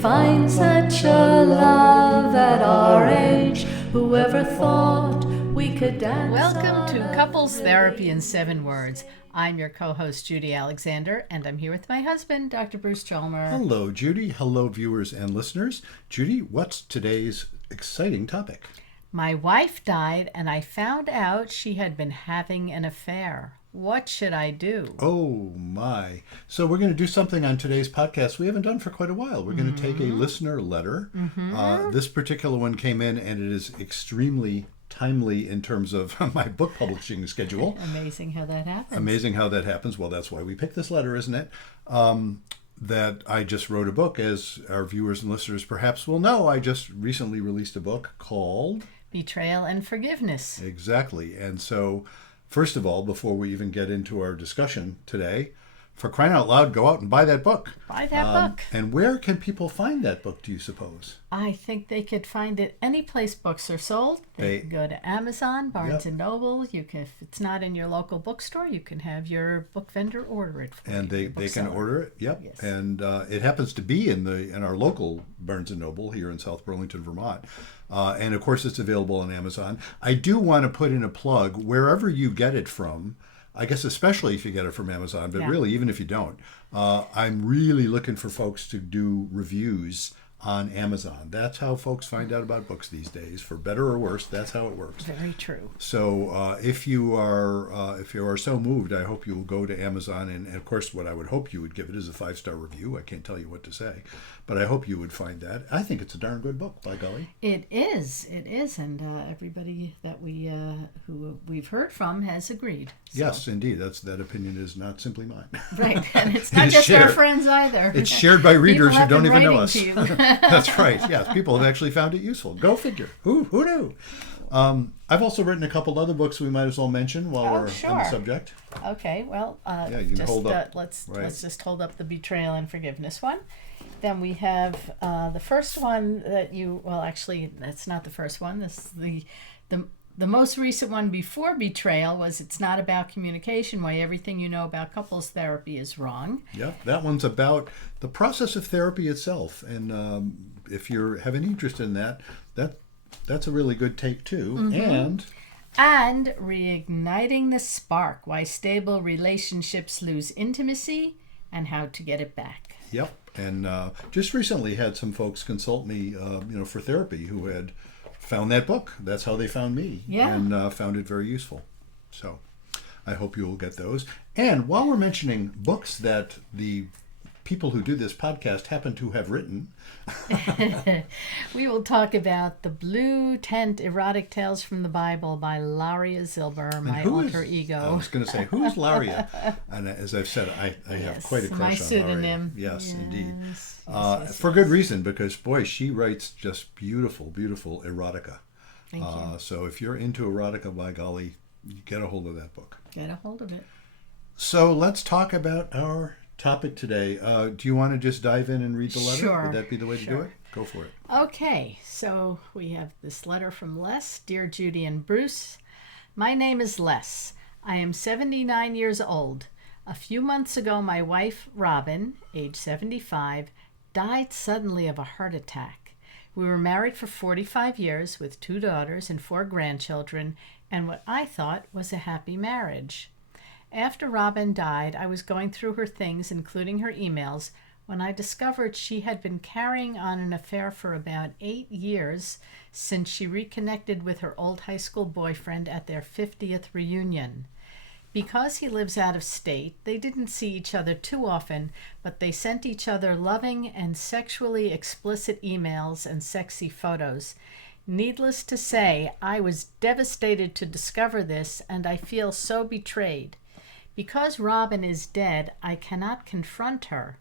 find such a love at our age. Whoever thought we could dance? Welcome to Couples Therapy in 7 Words. I'm your co-host, Judy Alexander, and I'm here with my husband, Dr. Bruce Chalmer. Hello, Judy. Hello, viewers and listeners. Judy, what's today's exciting topic? My wife died, and I found out she had been having an affair. What should I do? Oh, my. So we're going to do something on today's podcast we haven't done for quite a while. We're going to take a listener letter. This particular one came in, and it is extremely timely in terms of my book publishing schedule. Amazing how that happens. Amazing how that happens. Well, that's why we picked this letter, isn't it? That I just wrote a book, as our viewers and listeners perhaps will know. I just recently released a book called Betrayal and Forgiveness. Exactly. And so, first of all, before we even get into our discussion today, for crying out loud, go out and buy that book. Buy that book. And where can people find that book, do you suppose? I think they could find it any place books are sold. They can go to Amazon, Barnes & Noble. You can, if it's not in your local bookstore, you can have your book vendor order it for you. And they can order it. Yep. Yes. And it happens to be in our local Barnes & Noble here in South Burlington, Vermont. And of course, it's available on Amazon. I do want to put in a plug wherever you get it from. I guess especially if you get it from Amazon, but really even if you don't, I'm really looking for folks to do reviews on Amazon. That's how folks find out about books these days, for better or worse. That's how it works. Very true. So if you are so moved, I hope you will go to Amazon, and of course, what I would hope you would give it is a 5-star review. I can't tell you what to say, but I hope you would find that. I think it's a darn good book, by golly. It is, and everybody that who we've heard from has agreed. So. Yes, indeed. That opinion is not simply mine. Right, and it's not just our friends either. It's shared by readers who don't even know us. To That's right. Yes, people have actually found it useful. Go figure. Who knew? I've also written a couple other books we might as well mention while we're on the subject. Okay, well, you can hold up. Let's just hold up the Betrayal and Forgiveness one. Then we have the first one that actually, that's not the first one. This is the most recent one before Betrayal was It's Not About Communication, Why Everything You Know About Couples Therapy is Wrong. Yeah, that one's about the process of therapy itself. And if you have any interest in that's a really good take too. And Reigniting the Spark, Why Stable Relationships Lose Intimacy and How to Get It Back. Yep. And just recently had some folks consult me, for therapy who had found that book. That's how they found me. Yeah. And found it very useful. So I hope you will get those. And while we're mentioning books that the people who do this podcast happen to have written, we will talk about The Blue Tent Erotic Tales from the Bible by Laria Zilber, my alter ego. I was going to say, who is Laria? And as I've said, I have quite a crush on my pseudonym. Laria. Yes, indeed. Yes, for good reason, because, boy, she writes just beautiful, beautiful erotica. Thank you. So if you're into erotica, by golly, get a hold of that book. Get a hold of it. So let's talk about our topic today. Do you want to just dive in and read the letter? Sure. Would that be the way to do it? Go for it. Okay, so we have this letter from Les. Dear Judy and Bruce, my name is Les. I am 79 years old. A few months ago, my wife, Robin, age 75, died suddenly of a heart attack. We were married for 45 years with 2 daughters and 4 grandchildren, and what I thought was a happy marriage. After Robin died, I was going through her things, including her emails, when I discovered she had been carrying on an affair for about 8 years since she reconnected with her old high school boyfriend at their 50th reunion. Because he lives out of state, they didn't see each other too often, but they sent each other loving and sexually explicit emails and sexy photos. Needless to say, I was devastated to discover this, and I feel so betrayed. Because Robin is dead, I cannot confront her.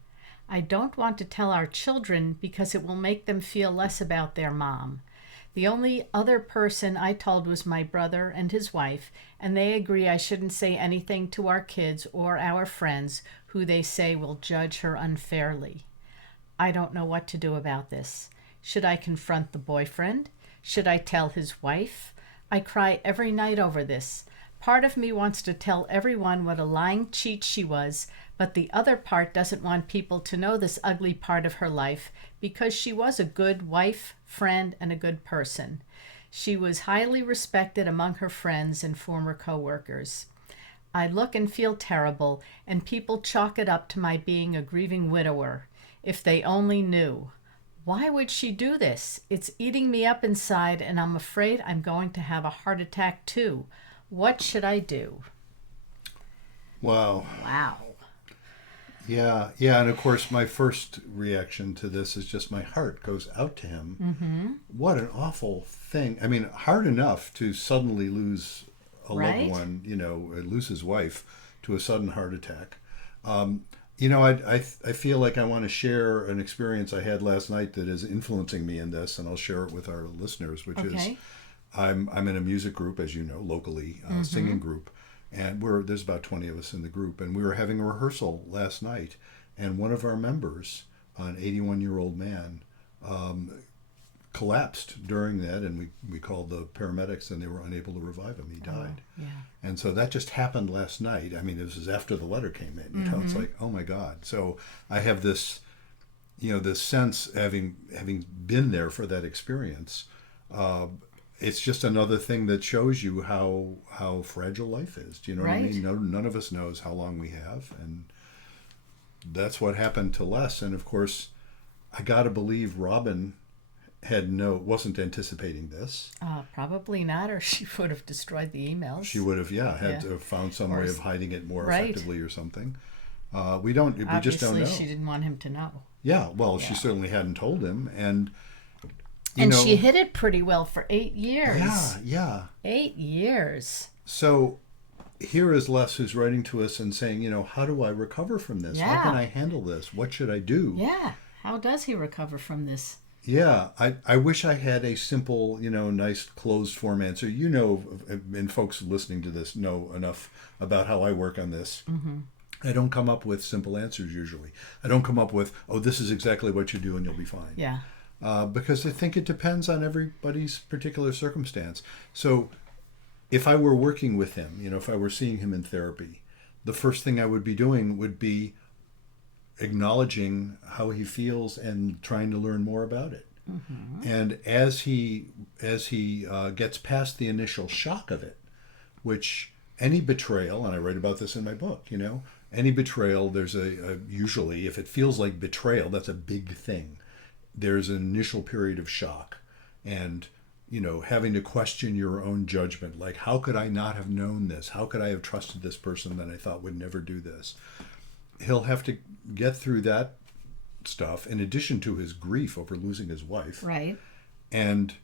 I don't want to tell our children because it will make them feel less about their mom. The only other person I told was my brother and his wife, and they agree I shouldn't say anything to our kids or our friends who they say will judge her unfairly. I don't know what to do about this. Should I confront the boyfriend? Should I tell his wife? I cry every night over this. Part of me wants to tell everyone what a lying cheat she was, But the other part doesn't want people to know this ugly part of her life because she was a good wife, friend, and a good person. She was highly respected among her friends and former co-workers. I look and feel terrible, and people chalk it up to my being a grieving widower. If they only knew. Why would she do this? It's eating me up inside, and I'm afraid I'm going to have a heart attack too. What should I do? Wow. Wow. Yeah, yeah, and of course, my first reaction to this is just my heart goes out to him. Mm-hmm. What an awful thing! I mean, hard enough to suddenly lose a Right? loved one, lose his wife to a sudden heart attack. I feel like I want to share an experience I had last night that is influencing me in this, and I'll share it with our listeners. Which is, Okay. I'm in a music group, as you know, locally, singing group, and there's about 20 of us in the group, and we were having a rehearsal last night, and one of our members, an 81-year-old man, collapsed during that, and we called the paramedics, and they were unable to revive him. He died. Yeah. And so that just happened last night. I mean, this is after the letter came in. It's like, oh my God. So I have this, this sense, having been there for that experience. It's just another thing that shows you how fragile life is. Do you know what I Right. mean? None of us knows how long we have, and that's what happened to Les. And of course, I got to believe Robin wasn't anticipating this. Probably not, or she would have destroyed the emails. She would have, had to Yeah. have found some Or way of hiding it more right. effectively or something. We just don't Obviously, know. she didn't want him to know. Yeah, well, she Yeah. certainly hadn't told him, and She hid it pretty well for 8 years. Yeah. 8 years. So here is Les who's writing to us and saying, how do I recover from this? How Yeah. can I handle this? What should I do? Yeah. How does he recover from this? Yeah, I wish I had a simple, nice closed form answer. And folks listening to this know enough about how I work on this. Mm-hmm. I don't come up with simple answers usually. I don't come up with, this is exactly what you do and you'll be fine. Yeah. Because I think it depends on everybody's particular circumstance. So if I were working with him, if I were seeing him in therapy, the first thing I would be doing would be acknowledging how he feels and trying to learn more about it. Mm-hmm. And as he gets past the initial shock of it, which any betrayal, and I write about this in my book, any betrayal, there's usually, if it feels like betrayal, that's a big thing. There's an initial period of shock and, having to question your own judgment. Like, how could I not have known this? How could I have trusted this person that I thought would never do this? He'll have to get through that stuff in addition to his grief over losing his wife. Right. And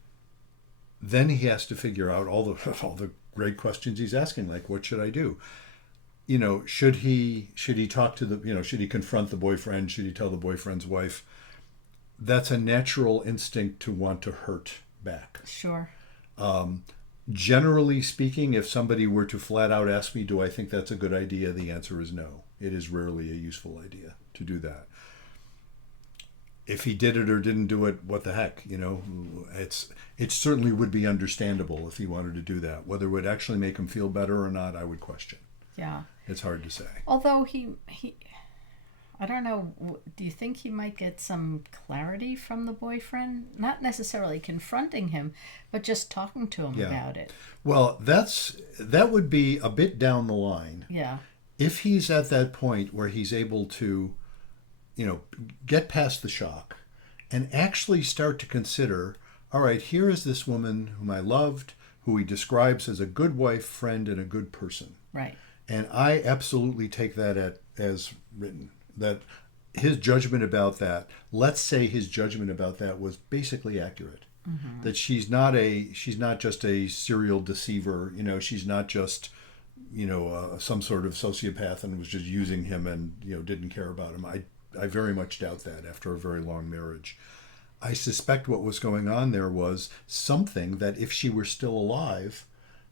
then he has to figure out all the great questions he's asking, like, what should I do? Should he talk to should he confront the boyfriend? Should he tell the boyfriend's wife? That's a natural instinct to want to hurt back. Sure. Generally speaking, if somebody were to flat out ask me, do I think that's a good idea? The answer is no. It is rarely a useful idea to do that. If he did it or didn't do it, what the heck? It certainly would be understandable if he wanted to do that. Whether it would actually make him feel better or not, I would question. Yeah. It's hard to say. Although he I don't know, do you think he might get some clarity from the boyfriend? Not necessarily confronting him, but just talking to him about it. Well, that would be a bit down the line. Yeah. If he's at that point where he's able to, get past the shock and actually start to consider, all right, here is this woman whom I loved, who he describes as a good wife, friend, and a good person. Right. And I absolutely take that as written. That his judgment about that, let's say his judgment about that was basically accurate. Mm-hmm. That she's not just a serial deceiver, she's not just, some sort of sociopath and was just using him and, didn't care about him. I very much doubt that after a very long marriage. I suspect what was going on there was something that if she were still alive,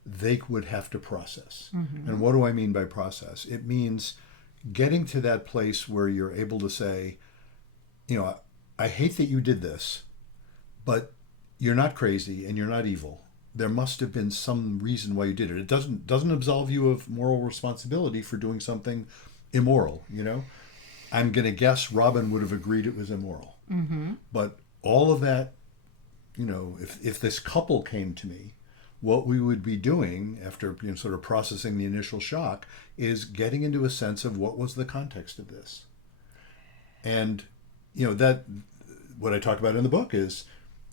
they would have to process. Mm-hmm. And what do I mean by process? It means getting to that place where you're able to say, I hate that you did this, but you're not crazy and you're not evil. There must have been some reason why you did it. It doesn't absolve you of moral responsibility for doing something immoral, I'm going to guess Robin would have agreed it was immoral. Mm-hmm. But all of that, if this couple came to me, what we would be doing after sort of processing the initial shock is getting into a sense of what was the context of this. And, that what I talk about in the book is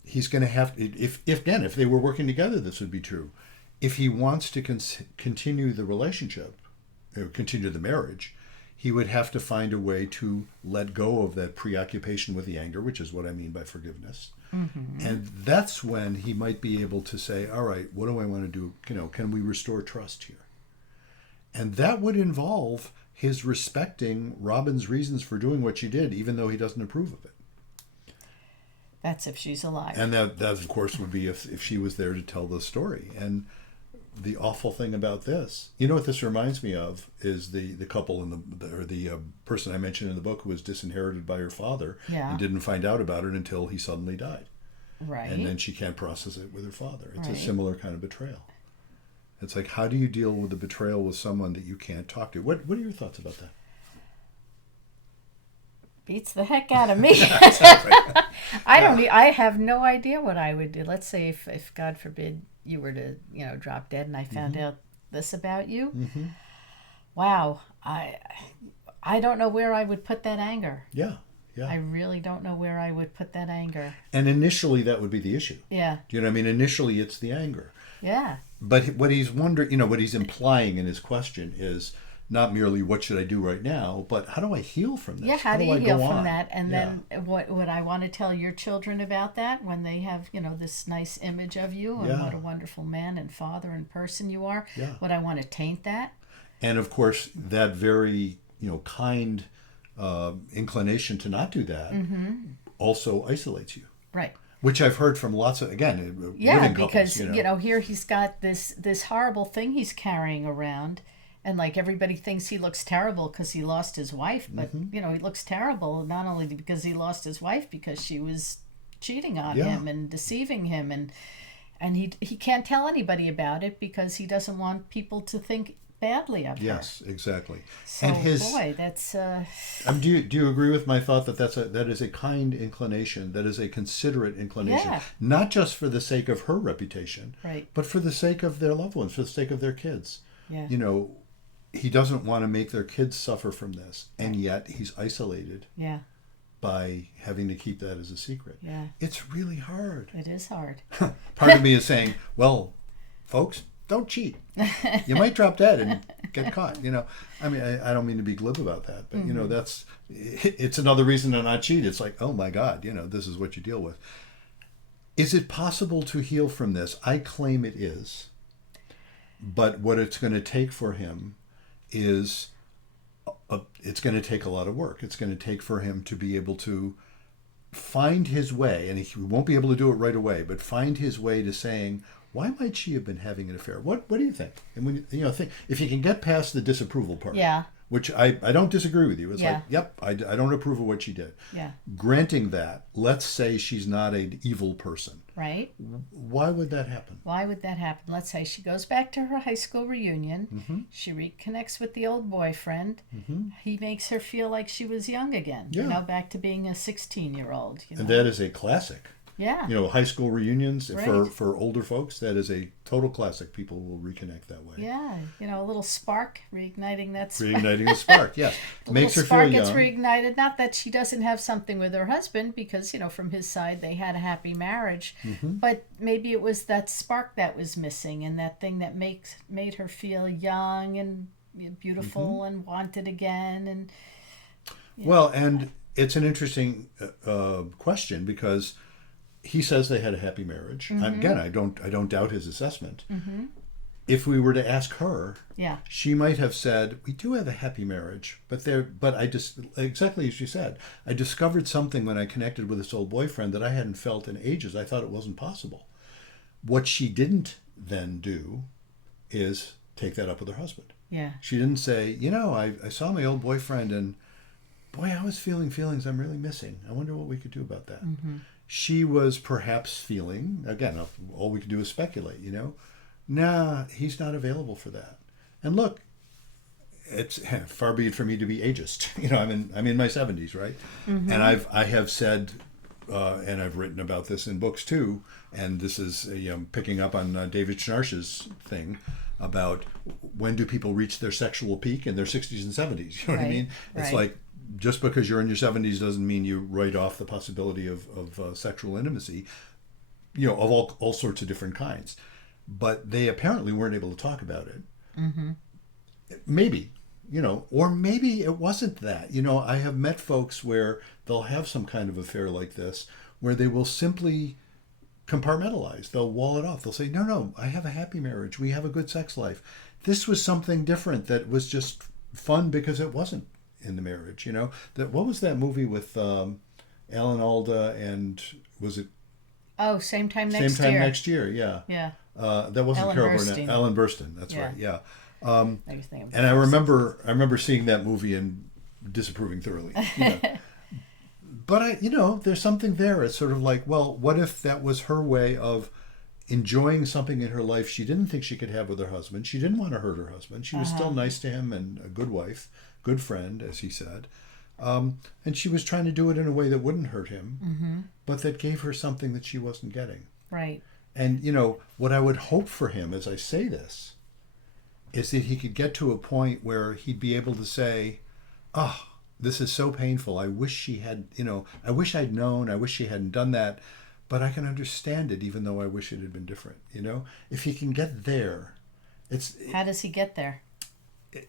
he's going to have, if they were working together, this would be true. If he wants to continue the relationship, or continue the marriage, he would have to find a way to let go of that preoccupation with the anger, which is what I mean by forgiveness. Mm-hmm. And that's when he might be able to say, all right, what do I want to do? Can we restore trust here? And that would involve his respecting Robin's reasons for doing what she did, even though he doesn't approve of it. That's if she's alive. And that of course, would be if she was there to tell the story. And the awful thing about this, what this reminds me of is the couple the person I mentioned in the book who was disinherited by her father and didn't find out about it until he suddenly died. Right. And then she can't process it with her father. It's right. a similar kind of betrayal. It's like, how do you deal with the betrayal with someone that you can't talk to? What are your thoughts about that? Beats the heck out of me. I have no idea what I would do. Let's say if God forbid you were to, drop dead and I found mm-hmm. out this about you. Mm-hmm. Wow. I don't know where I would put that anger. Yeah. I really don't know where I would put that anger. And initially that would be the issue. Yeah. Do you know what I mean? Initially it's the anger. Yeah. But what he's wondering, what he's implying in his question is not merely what should I do right now, but how do I heal from this? Yeah, how do you I heal go from on? that? And then what would I want to tell your children about that when they have, this nice image of you and what a wonderful man and father and person you are? Yeah. Would I want to taint that? And of course, that very, kind inclination to not do that mm-hmm. also isolates you. Right. Which I've heard from lots of, again, yeah, living couples. Because, here he's got this horrible thing he's carrying around. And like everybody thinks he looks terrible because he lost his wife. But, mm-hmm. He looks terrible not only because he lost his wife, because she was cheating on him and deceiving him. And he can't tell anybody about it because he doesn't want people to think badly of her. Yes, exactly. So, boy, that's... do you agree with my thought that that is a kind inclination, that is a considerate inclination, not just for the sake of her reputation, right. but for the sake of their loved ones, for the sake of their kids. Yeah. He doesn't want to make their kids suffer from this, and yet he's isolated by having to keep that as a secret. Yeah. It's really hard. It is hard. Part of me is saying, well, folks, don't cheat. You might drop dead and get caught. I mean, I don't mean to be glib about that, but mm-hmm. it's another reason to not cheat. It's like, oh my God, this is what you deal with. Is it possible to heal from this? I claim it is. But what it's going to take for him is it's going to take a lot of work. It's going to take for him to be able to find his way, and he won't be able to do it right away, but find his way to saying, why might she have been having an affair? What do you think? And when think if you can get past the disapproval part, which I don't disagree with you. It's like, yep, I don't approve of what she did. Yeah. Granting that, let's say she's not an evil person. Right. Why would that happen? Let's say she goes back to her high school reunion. Mm-hmm. She reconnects with the old boyfriend. Mm-hmm. He makes her feel like she was young again. Yeah. Back to being a 16-year-old. And that is a classic. Yeah. High school reunions right. for older folks, that is a total classic. People will reconnect that way. Yeah. A little spark, reigniting that spark. Reigniting the spark, yes. Makes her feel young. Gets reignited. Not that she doesn't have something with her husband, because, from his side, they had a happy marriage. Mm-hmm. But maybe it was that spark that was missing, and that thing that made her feel young and beautiful mm-hmm. and wanted again. And well, and it's an interesting question, because he says they had a happy marriage. Mm-hmm. Again, I don't doubt his assessment. Mm-hmm. If we were to ask her, yeah, she might have said, "We do have a happy marriage, but I just, exactly as she said, I discovered something when I connected with this old boyfriend that I hadn't felt in ages. I thought it wasn't possible." What she didn't then do is take that up with her husband. Yeah. She didn't say, I saw my old boyfriend and boy, I was feeling feelings I'm really missing. I wonder what we could do about that. Mm-hmm. She was perhaps feeling, again, all we could do is speculate, nah, he's not available for that. And look, it's far be it for me to be ageist. I'm in my 70s, right? Mm-hmm. And I have said, and I've written about this in books too. And this is picking up on David Schnarch's thing about when do people reach their sexual peak in their 60s and 70s. You know what I mean? It's like just because you're in your 70s doesn't mean you write off the possibility of sexual intimacy, of all sorts of different kinds. But they apparently weren't able to talk about it. Mm-hmm. Maybe, or maybe it wasn't that. I have met folks where they'll have some kind of affair like this where they will simply compartmentalize. They'll wall it off. They'll say, no, I have a happy marriage. We have a good sex life. This was something different that was just fun because it wasn't in the marriage. What was that movie with Alan Alda and was it? Oh, Same Time Next Year. Same Time Next Year, yeah. Yeah. That wasn't Ellen Carol Burstyn. Burnett. Ellen Burstyn, that's Yeah. right, yeah. And I remember seeing that movie and disapproving thoroughly. But there's something there. It's sort of like, well, what if that was her way of enjoying something in her life she didn't think she could have with her husband? She didn't want to hurt her husband. She was still nice to him and a good wife, good friend, as he said. And she was trying to do it in a way that wouldn't hurt him, but that gave her something that she wasn't getting. Right. And, what I would hope for him as I say this is that he could get to a point where he'd be able to say, oh, this is so painful. I wish she had, I wish I'd known. I wish she hadn't done that. But I can understand it, even though I wish it had been different. If he can get there, How does he get there?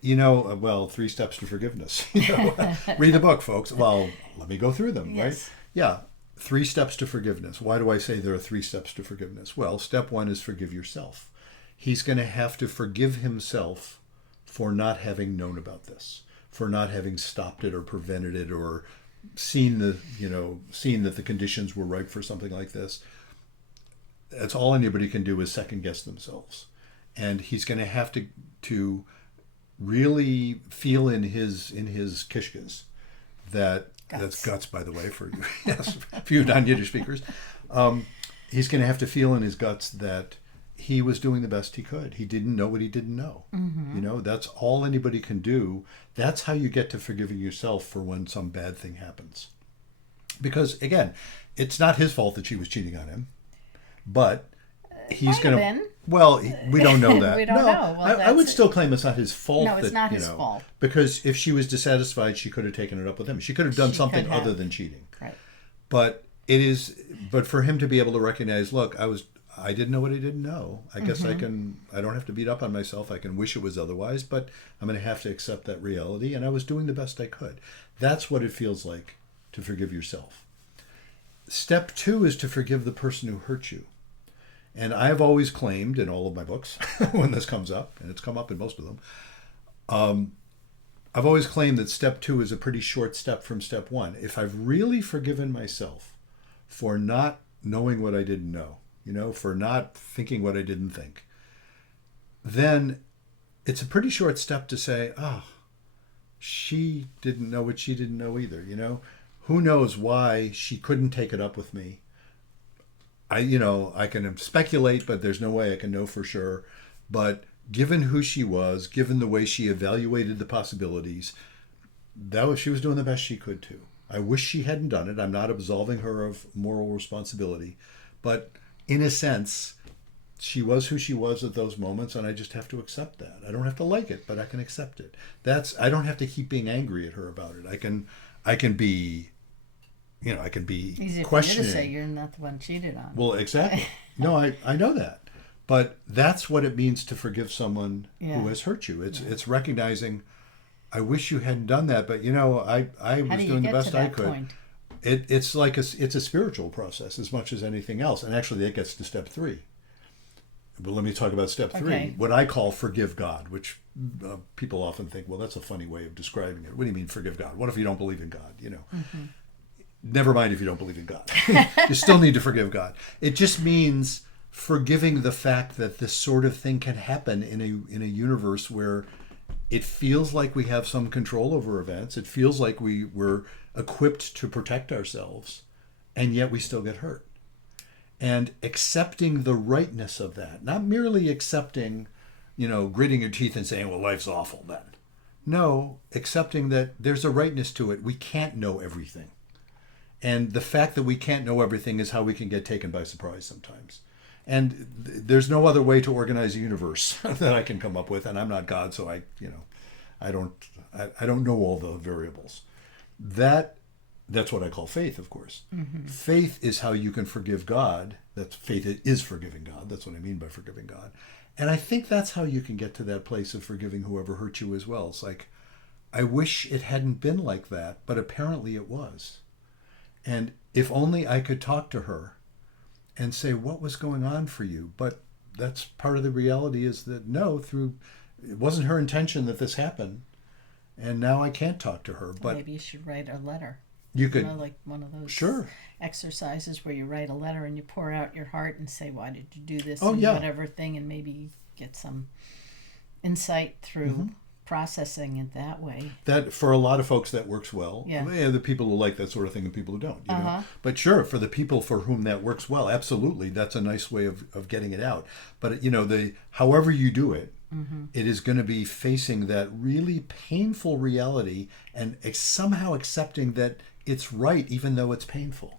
Well, 3 steps to forgiveness. Read the book, folks. Well, let me go through them, Yes. right? Yeah. 3 steps to forgiveness. Why do I say there are 3 steps to forgiveness? Well, step 1 is forgive yourself. He's going to have to forgive himself for not having known about this, for not having stopped it or prevented it or seen that the conditions were ripe for something like this. That's all anybody can do is second guess themselves. And he's going to have to really feel in his kishkas that Guts. That's guts, by the way, for you non-Yiddish speakers. He's going to have to feel in his guts that he was doing the best he could. He didn't know what he didn't know. Mm-hmm. That's all anybody can do. That's how you get to forgiving yourself for when some bad thing happens. Because, again, it's not his fault that she was cheating on him, but he's going to... Well, we don't know that. We don't know. Well, I would still claim it's not his fault. No, it's not his fault. Because if she was dissatisfied, she could have taken it up with him. She could have done something other than cheating. Right. But for him to be able to recognize, look, I didn't know what I didn't know. I guess I don't have to beat up on myself. I can wish it was otherwise, but I'm going to have to accept that reality. And I was doing the best I could. That's what it feels like to forgive yourself. Step 2 is to forgive the person who hurt you. And I've always claimed in all of my books, when this comes up, and it's come up in most of them, I've always claimed that step 2 is a pretty short step from step 1. If I've really forgiven myself for not knowing what I didn't know, for not thinking what I didn't think, then it's a pretty short step to say, oh, she didn't know what she didn't know either, Who knows why she couldn't take it up with me? I can speculate, but there's no way I can know for sure. But given who she was, given the way she evaluated the possibilities, she was doing the best she could too. I wish she hadn't done it. I'm not absolving her of moral responsibility. But in a sense, she was who she was at those moments, and I just have to accept that. I don't have to like it, but I can accept it. I don't have to keep being angry at her about it. I can be... I can be easy questioning. For you to say you're not the one cheated on. Well, exactly. No, I know that. But that's what it means to forgive someone who has hurt you. It's recognizing, I wish you hadn't done that, but I was doing the best I could. Point? It's like it's a spiritual process as much as anything else. And actually that gets to step 3. But let me talk about step 3, okay. What I call forgive God, which people often think, well, that's a funny way of describing it. What do you mean forgive God? What if you don't believe in God? Mm-hmm. Never mind if you don't believe in God. You still need to forgive God. It just means forgiving the fact that this sort of thing can happen in a universe where it feels like we have some control over events. It feels like we're equipped to protect ourselves, and yet we still get hurt. And accepting the rightness of that, not merely accepting, gritting your teeth and saying, well, life's awful then. No, accepting that there's a rightness to it. We can't know everything. And the fact that we can't know everything is how we can get taken by surprise sometimes. And there's no other way to organize a universe that I can come up with. And I'm not God, so I don't know all the variables. That's what I call faith, of course. Mm-hmm. Faith is how you can forgive God. Faith is forgiving God. That's what I mean by forgiving God. And I think that's how you can get to that place of forgiving whoever hurt you as well. It's like, I wish it hadn't been like that, but apparently it was. And if only I could talk to her and say, what was going on for you? But that's part of the reality, is that no, it wasn't her intention that this happened. And now I can't talk to her. But maybe you should write a letter. You could, like one of those exercises where you write a letter and you pour out your heart and say, why did you do this? Whatever thing, and maybe get some insight through processing it that way. That, for a lot of folks, that works well. Yeah. The people who like that sort of thing and people who don't. You know? But sure, for the people for whom that works well, absolutely, that's a nice way of getting it out. But however you do it, it is going to be facing that really painful reality and somehow accepting that it's right, even though it's painful.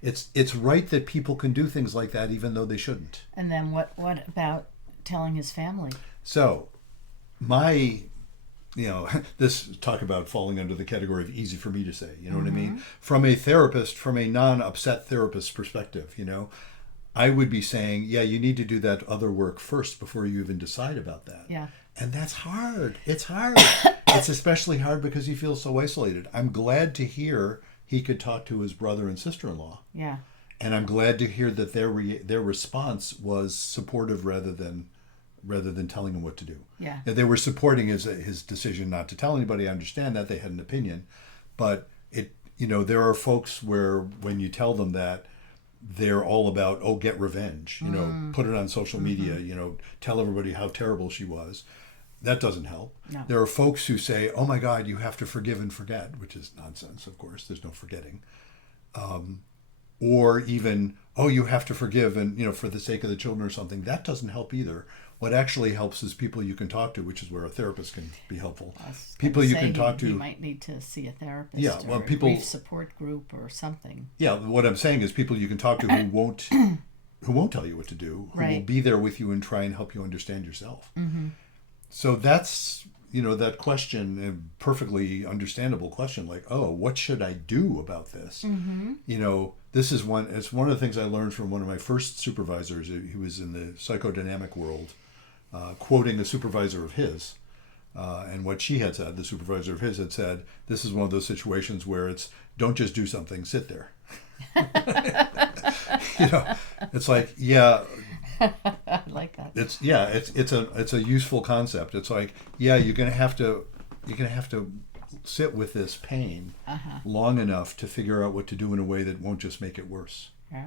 It's right that people can do things like that, even though they shouldn't. And then what about telling his family? So, this talk about falling under the category of easy for me to say, you know what I mean? From a non-upset therapist's perspective, I would be saying, you need to do that other work first before you even decide about that. Yeah. And that's hard. It's hard. It's especially hard because he feels so isolated. I'm glad to hear he could talk to his brother and sister-in-law. Yeah. And I'm glad to hear that their response was supportive rather than telling him what to do. Yeah. They were supporting his decision not to tell anybody. I understand that they had an opinion, but there are folks where when you tell them that, they're all about, get revenge, put it on social media, tell everybody how terrible she was. That doesn't help. No. There are folks who say, oh my God, you have to forgive and forget, which is nonsense, of course. There's no forgetting. Or even, you have to forgive and, for the sake of the children or something. That doesn't help either. What actually helps is people you can talk to, which is where a therapist can be helpful. People you can talk to. You might need to see a therapist. Yeah, well, or a grief support group or something. Yeah, what I'm saying is people you can talk to who won't tell you what to do, who will be there with you and try and help you understand yourself. Mm-hmm. So that's that question, a perfectly understandable question, like, what should I do about this? Mm-hmm. This is one of the things I learned from one of my first supervisors who was in the psychodynamic world, quoting a supervisor of his. And what she had said, the supervisor of his had said, this is one of those situations where it's, don't just do something, sit there. It's like, I like that. It's a useful concept. It's like, you're gonna have to sit with this pain long enough to figure out what to do in a way that won't just make it worse. Yeah.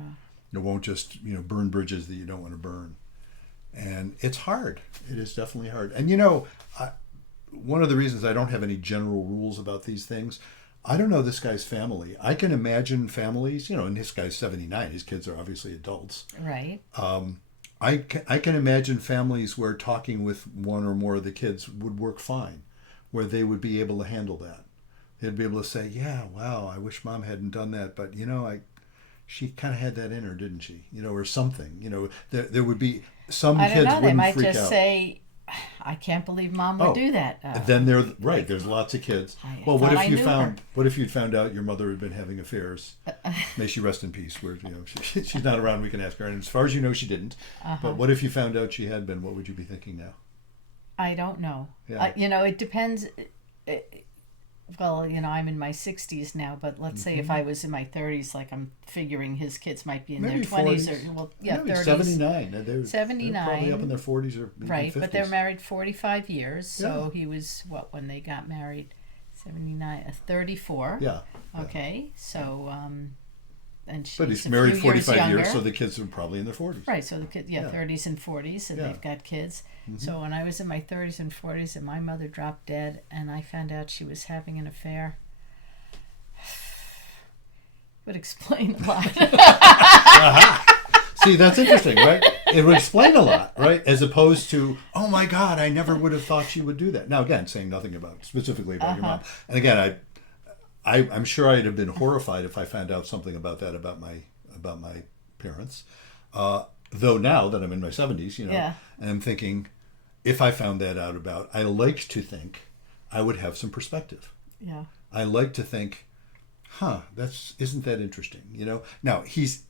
It won't just burn bridges that you don't want to burn. And it's hard. It is definitely hard. And one of the reasons I don't have any general rules about these things, I don't know this guy's family. I can imagine families, and this guy's 79. His kids are obviously adults. Right. I can imagine families where talking with one or more of the kids would work fine, where they would be able to handle that. They'd be able to say, wow, I wish Mom hadn't done that, but she kind of had that in her, didn't she? Or something. There would be some kids wouldn't freak out. They might just say, I can't believe Mom would do that. Then there's lots of kids. What if you'd found out your mother had been having affairs? May she rest in peace. Where she's not around, we can ask her. And as far as you know, she didn't. But what if you found out she had been? What would you be thinking now? I don't know. Yeah. It depends. I'm in my 60s now, but let's say if I was in my 30s, like I'm figuring his kids might be in Maybe their 20s 40s. Maybe 30s. 79. They're probably up in their 40s or maybe right, 50s. But they're married 45 years, so he was, when they got married? 79, 34. Yeah. Okay, so, and she's but he's a married few 45 years, years, so the kids are probably in their 40s. Right, so the kids, 30s and 40s, and they've got kids. Mm-hmm. So when I was in my 30s and 40s and my mother dropped dead and I found out she was having an affair, would explain a lot. See, that's interesting, right? it would explain a lot, right? As opposed to, oh my God, I never would have thought you would do that. Now, again, saying nothing about specifically about your mom. And again, I'm sure I'd have been horrified if I found out something about that about my parents. Though now that I'm in my 70s, Yeah. and I'm thinking, if I found that out about, I like to think I would have some perspective. Yeah. I like to think, isn't that interesting? Now he's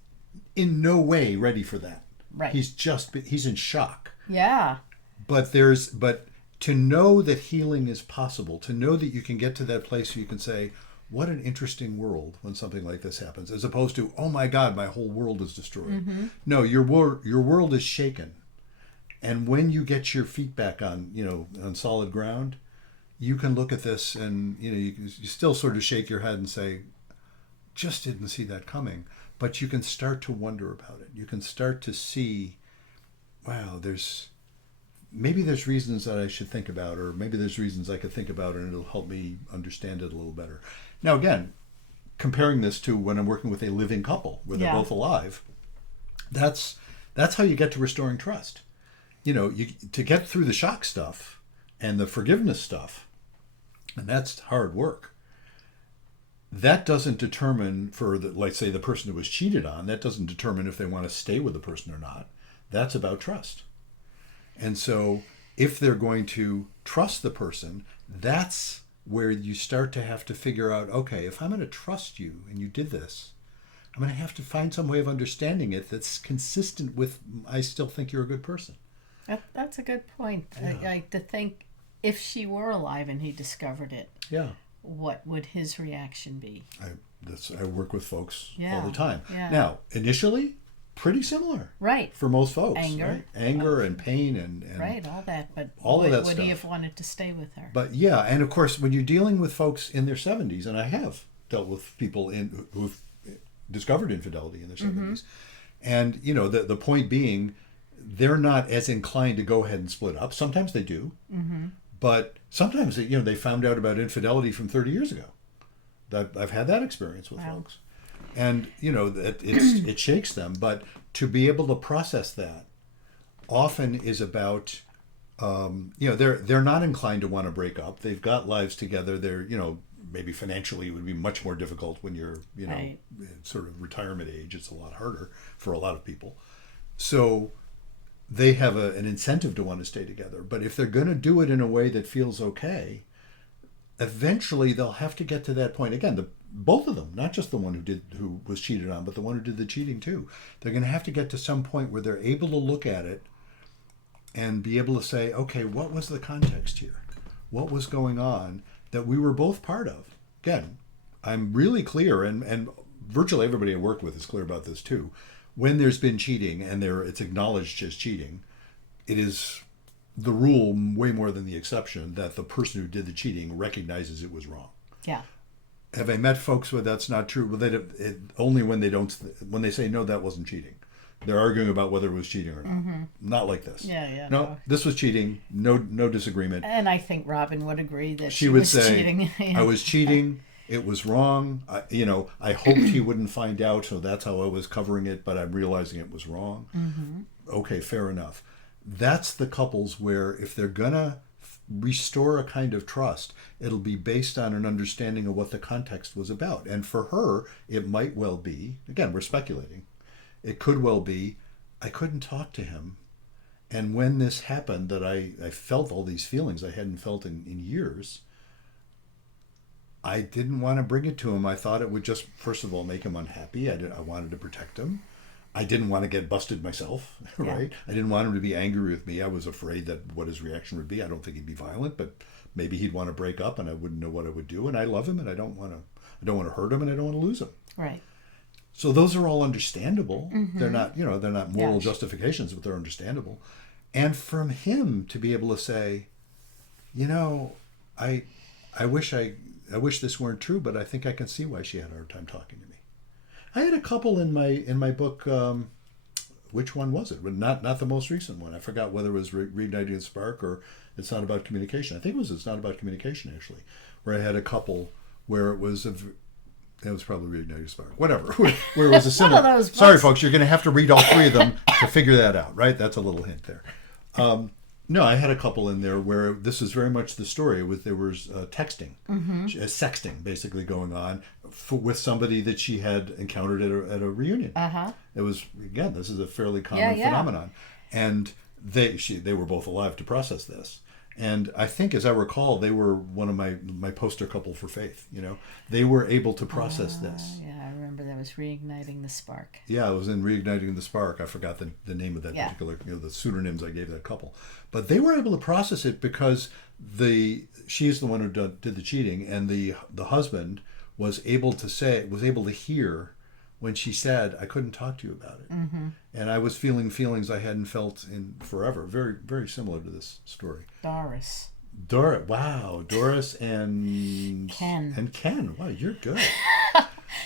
in no way ready for that. Right. He's in shock. Yeah. But to know that healing is possible, to know that you can get to that place where you can say, what an interesting world when something like this happens, as opposed to, oh my God, my whole world is destroyed. Mm-hmm. No, your world is shaken. And when you get your feet back on solid ground, you can look at this and you still sort of shake your head and say, just didn't see that coming. But you can start to wonder about it. You can start to see, wow, maybe there's reasons that I should think about, or maybe there's reasons I could think about, and it'll help me understand it a little better. Now, again, comparing this to when I'm working with a living couple where they're both alive, that's how you get to restoring trust. To get through the shock stuff and the forgiveness stuff, and that's hard work. That doesn't determine let's say the person who was cheated on, that doesn't determine if they want to stay with the person or not. That's about trust. And so if they're going to trust the person, that's where you start to have to figure out, okay, if I'm going to trust you and you did this, I'm going to have to find some way of understanding it that's consistent with, I still think you're a good person. That's a good point. Yeah. Like to think, if she were alive and he discovered it, Yeah. what would his reaction be? I work with folks all the time. Yeah. Now, initially, pretty similar. Right. For most folks. Anger. Right? Anger and pain and Right, all that. But all of that would he stuff. have wanted to stay with her? But yeah, and of course, when you're dealing with folks in their 70s, and I have dealt with people who've discovered infidelity in their 70s, and the point being, they're not as inclined to go ahead and split up. Sometimes they do, but sometimes they found out about infidelity from 30 years ago. I've had that experience with folks, and it shakes them. But to be able to process that often is about they're not inclined to want to break up. They've got lives together. They're maybe financially it would be much more difficult when you're Right. sort of retirement age. It's a lot harder for a lot of people. So they have an incentive to want to stay together. But if they're going to do it in a way that feels okay, eventually they'll have to get to that point. Again, both of them, not just the one who was cheated on, but the one who did the cheating too. They're going to have to get to some point where they're able to look at it and be able to say, okay, what was the context here? What was going on that we were both part of? Again, I'm really clear, and virtually everybody I work with is clear about this too. When there's been cheating and it's acknowledged as cheating, it is the rule way more than the exception that the person who did the cheating recognizes it was wrong. Yeah. Have I met folks where that's not true? Well, only when they say, no, that wasn't cheating. They're arguing about whether it was cheating or not. Not like this. Yeah. No, this was cheating. No disagreement. And I think Robin would agree that She would was say, cheating. I was cheating. It was wrong. I hoped he wouldn't find out, so that's how I was covering it, but I'm realizing it was wrong. Okay, fair enough. That's the couples where if they're going to restore a kind of trust, it'll be based on an understanding of what the context was about. And for her, it might well be, again, we're speculating, it could well be, I couldn't talk to him. And when this happened, that I felt all these feelings I hadn't felt in years, I didn't want to bring it to him. I thought it would just, first of all, make him unhappy. I wanted to protect him. I didn't want to get busted myself, right? Yeah. I didn't want him to be angry with me. I was afraid that what his reaction would be. I don't think he'd be violent, but maybe he'd want to break up and I wouldn't know what I would do. And I love him and I don't want to hurt him and I don't want to lose him. Right. So those are all understandable. They're not moral justifications, but they're understandable. And from him to be able to say, I wish this weren't true, but I think I can see why she had a hard time talking to me. I had a couple in my book. Which one was it? Not the most recent one. I forgot whether it was Reigniting the Spark or It's Not About Communication. I think it was It's Not About Communication, actually, where I had a couple where it was That was probably Reigniting the Spark. Whatever. Where it was a One similar. of those Sorry, books. folks. You're going to have to read all three of them to figure that out, right? That's a little hint there. No, I had a couple in there where this is very much the story. There was texting, sexting, basically going on with somebody that she had encountered at a reunion. It was, again, this is a fairly common phenomenon, and they were both alive to process this. And I think, as I recall, they were one of my poster couple for faith. They were able to process this. Yeah, I remember that was Reigniting the Spark. Yeah, it was in Reigniting the Spark. I forgot the name of that particular, the pseudonyms I gave that couple. But they were able to process it because she's the one who did the cheating, and the husband was able to hear when she said, "I couldn't talk to you about it," and I was feeling feelings I hadn't felt in forever. Very, very similar to this story. Doris. Doris and Ken. Wow, you're good.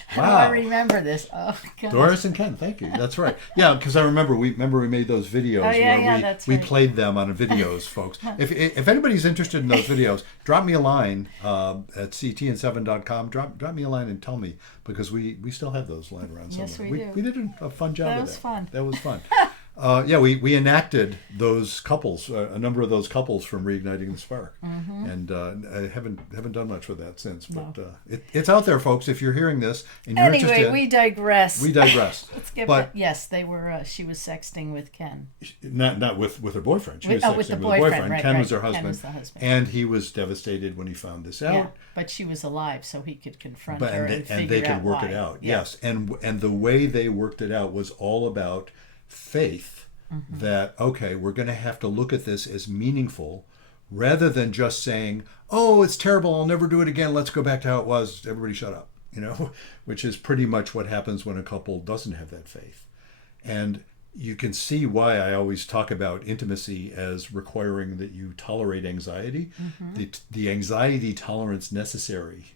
How do I remember this? Oh, God. Doris and Ken, thank you. That's right. Yeah, because I remember we made those videos where we played them on videos, folks. If anybody's interested in those videos, drop me a line at ctn7.com. Drop me a line and tell me, because we still have those lying around somewhere. Yes, we do. We did a fun job of that. That was fun. That was fun. We enacted those couples, a number of those couples from Reigniting the Spark, and I haven't done much with that since. But it's out there, folks. If you're hearing this and you're interested, anyway, we digress. Let's get back. Yes, they were. She was sexting with Ken. Not with her boyfriend. She was with sexting the with boyfriend. Right, Ken right. was her husband. Ken was the husband. And he was devastated when he found this out. Yeah, but she was alive, so he could confront her and they could work it out. Yeah. Yes, and the way they worked it out was all about faith. That, okay, we're going to have to look at this as meaningful rather than just saying, oh, it's terrible, I'll never do it again, let's go back to how it was, everybody shut up, which is pretty much what happens when a couple doesn't have that faith. And you can see why I always talk about intimacy as requiring that you tolerate anxiety, the anxiety tolerance necessary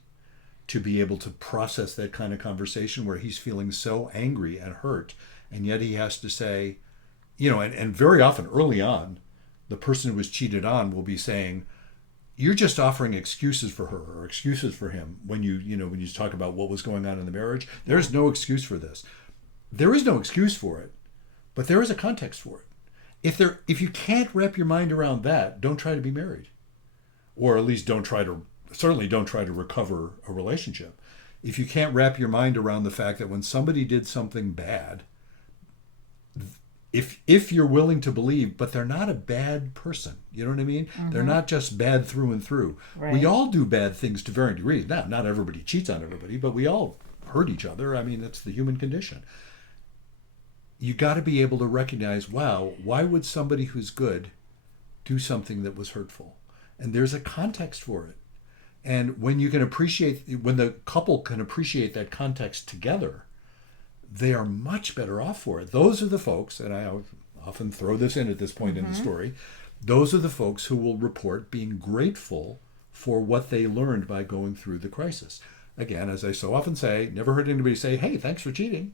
to be able to process that kind of conversation where he's feeling so angry and hurt, and yet he has to say, and very often early on, the person who was cheated on will be saying, you're just offering excuses for her or excuses for him when you talk about what was going on in the marriage. There's no excuse for this. There is no excuse for it, but there is a context for it. If you can't wrap your mind around that, don't try to be married. Or at least certainly don't try to recover a relationship. If you can't wrap your mind around the fact that when somebody did something bad, if you're willing to believe, but they're not a bad person, you know what I mean? They're not just bad through and through. Right. We all do bad things to varying degrees. Not everybody cheats on everybody, but we all hurt each other. I mean, that's the human condition. You got to be able to recognize, wow, why would somebody who's good do something that was hurtful? And there's a context for it. And when the couple can appreciate that context together, they are much better off for it. Those are the folks, and I often throw this in at this point in the story, those are the folks who will report being grateful for what they learned by going through the crisis. Again, as I so often say, never heard anybody say, hey, thanks for cheating.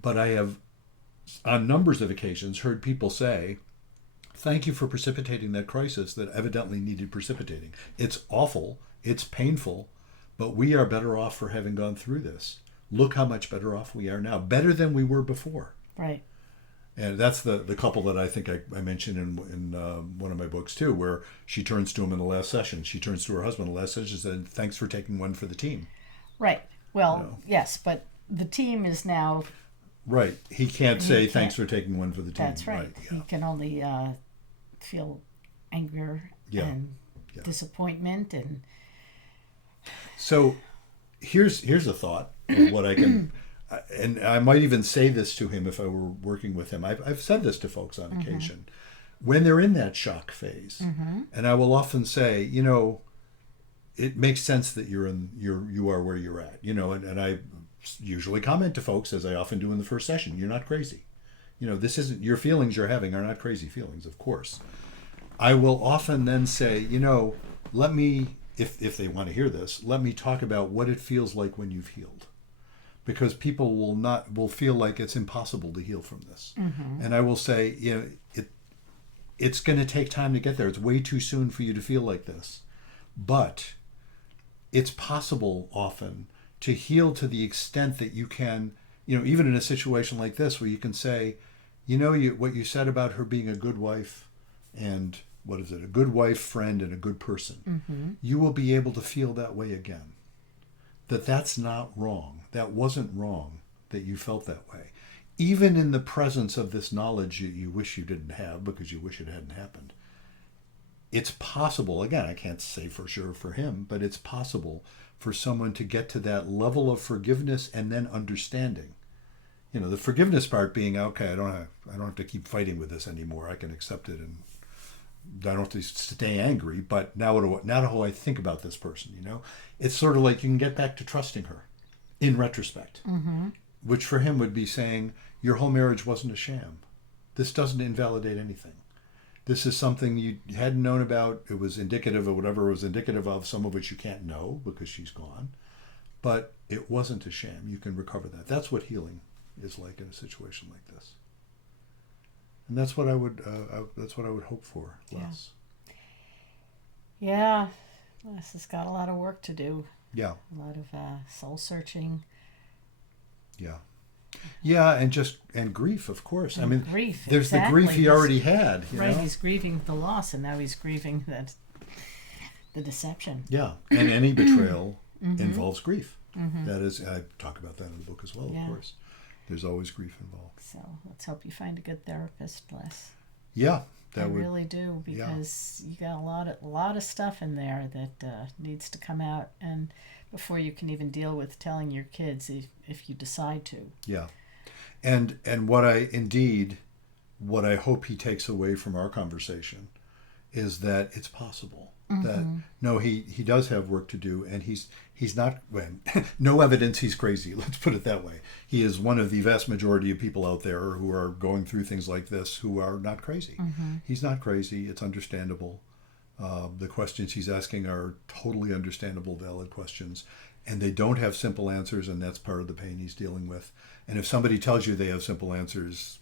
But I have, on numbers of occasions, heard people say, thank you for precipitating that crisis that evidently needed precipitating. It's awful, it's painful, but we are better off for having gone through this. Look how much better off we are now, better than we were before. Right. And that's the couple that I think I mentioned in one of my books too, where she turns to him in the last session. She turns to her husband in the last session and said, thanks for taking one for the team. Right. Well, yes, but the team is now... Right. He can't say thanks for taking one for the team. That's right. Yeah. He can only feel anger and disappointment. And so here's a thought of what I can... And I might even say this to him if I were working with him. I've said this to folks on occasion. When they're in that shock phase, and I will often say, it makes sense that you are where you're at, and I usually comment to folks, as I often do in the first session, you're not crazy. This isn't, your feelings you're having are not crazy feelings, of course. I will often then say, let me, if they want to hear this, let me talk about what it feels like when you've healed. Because people will feel like it's impossible to heal from this. And I will say, it's going to take time to get there. It's way too soon for you to feel like this. But it's possible often to heal to the extent that you can, even in a situation like this where you can say, what you said about her being a good wife and what is it, a good wife, friend, and a good person, you will be able to feel that way again. That's not wrong. That wasn't wrong that you felt that way. Even in the presence of this knowledge you wish you didn't have because you wish it hadn't happened. It's possible, again, I can't say for sure for him, but it's possible for someone to get to that level of forgiveness and then understanding. The forgiveness part being, okay, I don't have to keep fighting with this anymore. I can accept it and I don't have to stay angry, but now how do I think about this person, It's sort of like you can get back to trusting her in retrospect, which for him would be saying, your whole marriage wasn't a sham. This doesn't invalidate anything. This is something you hadn't known about. It was indicative of whatever it was indicative of, some of which you can't know because she's gone. But it wasn't a sham. You can recover that. That's what healing is like in a situation like this. And that's what I would hope for, Les. Yeah. Les has got a lot of work to do. Yeah. A lot of soul searching. Yeah. Yeah, and grief, of course. And I mean, grief, there's exactly. the grief he already had. Right, he's grieving the loss, and now he's grieving the deception. Yeah, and any betrayal involves grief. That is, I talk about that in the book as well, of course. There's always grief involved. So let's hope you find a good therapist, Les. Yeah, I really do, because you got a lot of stuff in there that needs to come out, and before you can even deal with telling your kids if you decide to. Yeah, and what I hope he takes away from our conversation is that it's possible. That no, he does have work to do, and he's not, no evidence he's crazy, let's put it that way. He is one of the vast majority of people out there who are going through things like this who are not crazy. He's not crazy. It's understandable. The questions he's asking are totally understandable, valid questions, and they don't have simple answers, and that's part of the pain he's dealing with. And if somebody tells you they have simple answers,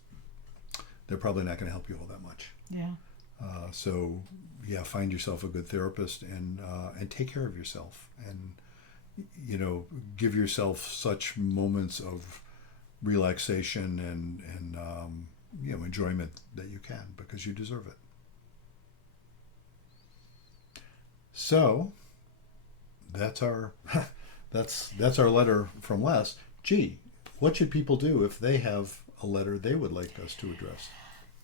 they're probably not going to help you all that much. Yeah. So find yourself a good therapist and take care of yourself, and give yourself such moments of relaxation and enjoyment that you can, because you deserve it. So that's our letter from Les. Gee, what should people do if they have a letter they would like us to address?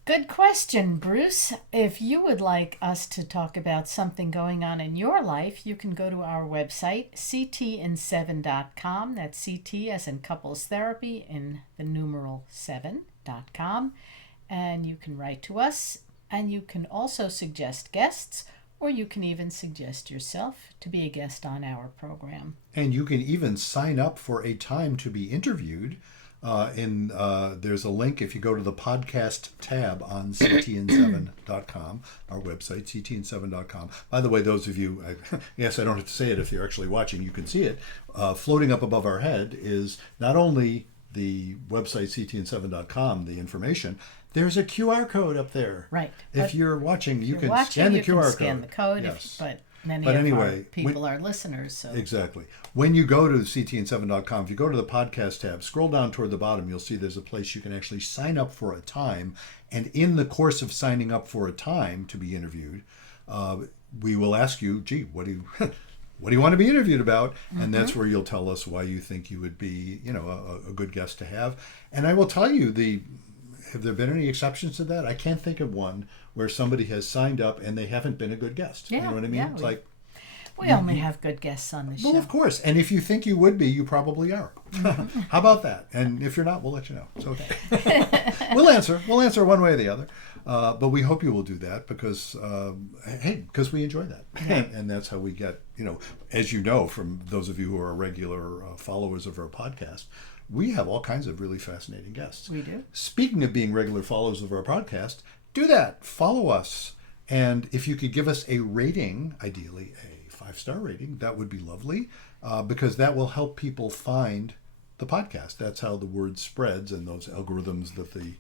Good question, Bruce. If you would like us to talk about something going on in your life, you can go to our website, ctin7.com. That's CT as in couples therapy in the numeral 7.com. And you can write to us, and you can also suggest guests, or you can even suggest yourself to be a guest on our program. And you can even sign up for a time to be interviewed. There's a link if you go to the podcast tab on ctn7.com, our website, ctn7.com. By the way, those of you, yes, I don't have to say it if you're actually watching, you can see it. Floating up above our head is not only the website, ctn7.com, the information, there's a QR code up there. Right. If you're watching, you can scan the QR code. Scan the code, yes. But many of our people are listeners. So. Exactly. When you go to ctn7.com, if you go to the podcast tab, scroll down toward the bottom, you'll see there's a place you can actually sign up for a time. And in the course of signing up for a time to be interviewed, we will ask you, gee, what do you want to be interviewed about? And that's where you'll tell us why you think you would be, a good guest to have. And I will tell you, have there been any exceptions to that? I can't think of one where somebody has signed up and they haven't been a good guest. Yeah, you know what I mean? Yeah, it's like we only have good guests on the show. Well, of course. And if you think you would be, you probably are. How about that? And if you're not, we'll let you know. It's okay. We'll answer one way or the other. But we hope you will do that because we enjoy that. And that's how we get, as you know, from those of you who are regular followers of our podcast, we have all kinds of really fascinating guests. We do. Speaking of being regular followers of our podcast, do that. Follow us. And if you could give us a rating, ideally a 5-star rating, that would be lovely, because that will help people find the podcast. That's how the word spreads, and those algorithms that the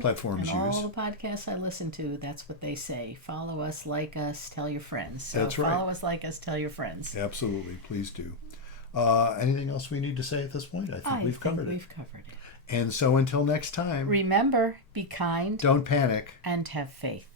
platforms and use. All the podcasts I listen to, that's what they say. Follow us, like us, tell your friends. So that's right. Follow us, like us, tell your friends. Absolutely. Please do. Anything else we need to say at this point? I think we've covered it. We've covered it. And so until next time, Remember, be kind don't panic. and have faith.